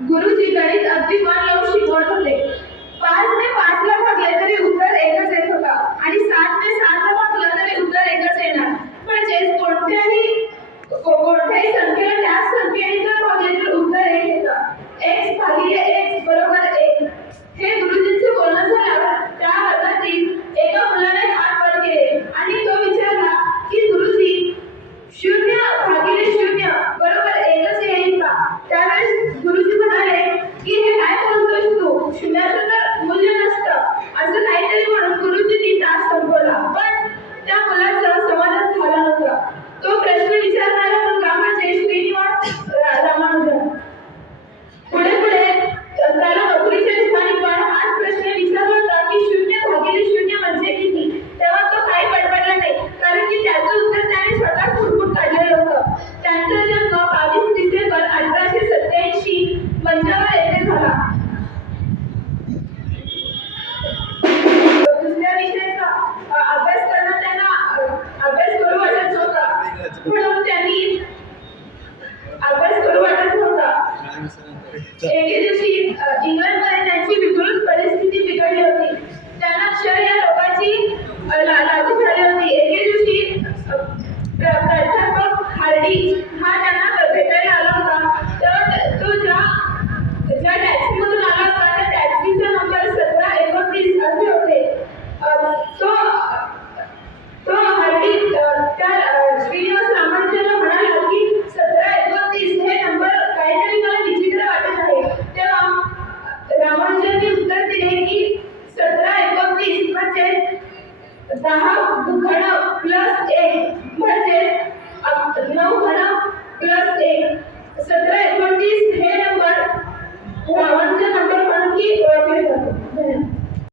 गुरुजी गणित अगदी मन लावून शिकवत होते. 5 ने 5 ला भागले तरी उत्तर एकच येत होता आणि 7 ने 7 ला भागलं तरी उत्तर एकच येणार. म्हणजे कोणत्याही संख्येला त्याच संख्येने जर भागले तर उत्तर एक येतं. x भागिले x बरोबर 1. हे गुरुजींचे बोलणं झाल्यावर त्या वर्गातील एका मुलाने हात वर केले आणि तो विचारला की गुरुजी 0 भागिले 0 बरोबर एकच येईल का? त्यावेळेस गुरुजी म्हणाले की हे काय बोलतोयस तू? शून्याचं तर मूल्य नसतं. असं काहीतरी म्हणून गुरुजींनी तास संपवला. पण त्या मुलाचं समाधान झालं नव्हतं. तो प्रश्न विचारणारा मुलगा म्हणजे श्रीनिवास रामानुजन. पुढे त्याला नोकरीच्या ठिकाणी पण हाच प्रश्न विचारला होता की 0 भागिले 0 म्हणजे किती? तेव्हा तो काही बडबडला नाही, कारण की त्याचं उत्तर त्याने स्वतःच हुडकून काढलेलं होतं. त्यांचा जन्म 22 डिसेंबर 1887 मंजावर येथे झाला. दुसऱ्या विषयाचा अभ्यास करणं त्यांना अभ्यास करू वाटत होता, म्हणून त्यांनी अभ्यास करू वाटत होता. एके दिवशी इंग्लंडमध्ये त्यांची विकृत परिस्थिती बिघडली होती. त्यांना क्षय या रोगाची लागू झाली होती. एके दिवशी प्राध्यापक हार्डी हा त्यांना भेटायला आला होता. तेव्हा तो ज्या टॅक्सीमधून आला होता त्या टॅक्सीचा नंबर 1729 असे होते. तो हार्डी त्या श्रीनिवास रामानुजनला म्हणाला की 1729 हे नंबर काहीतरी मला विचित्र वाटत आहे. तेव्हा रामानुजनने उत्तर दिले की 1729 म्हणजे 10 घन +1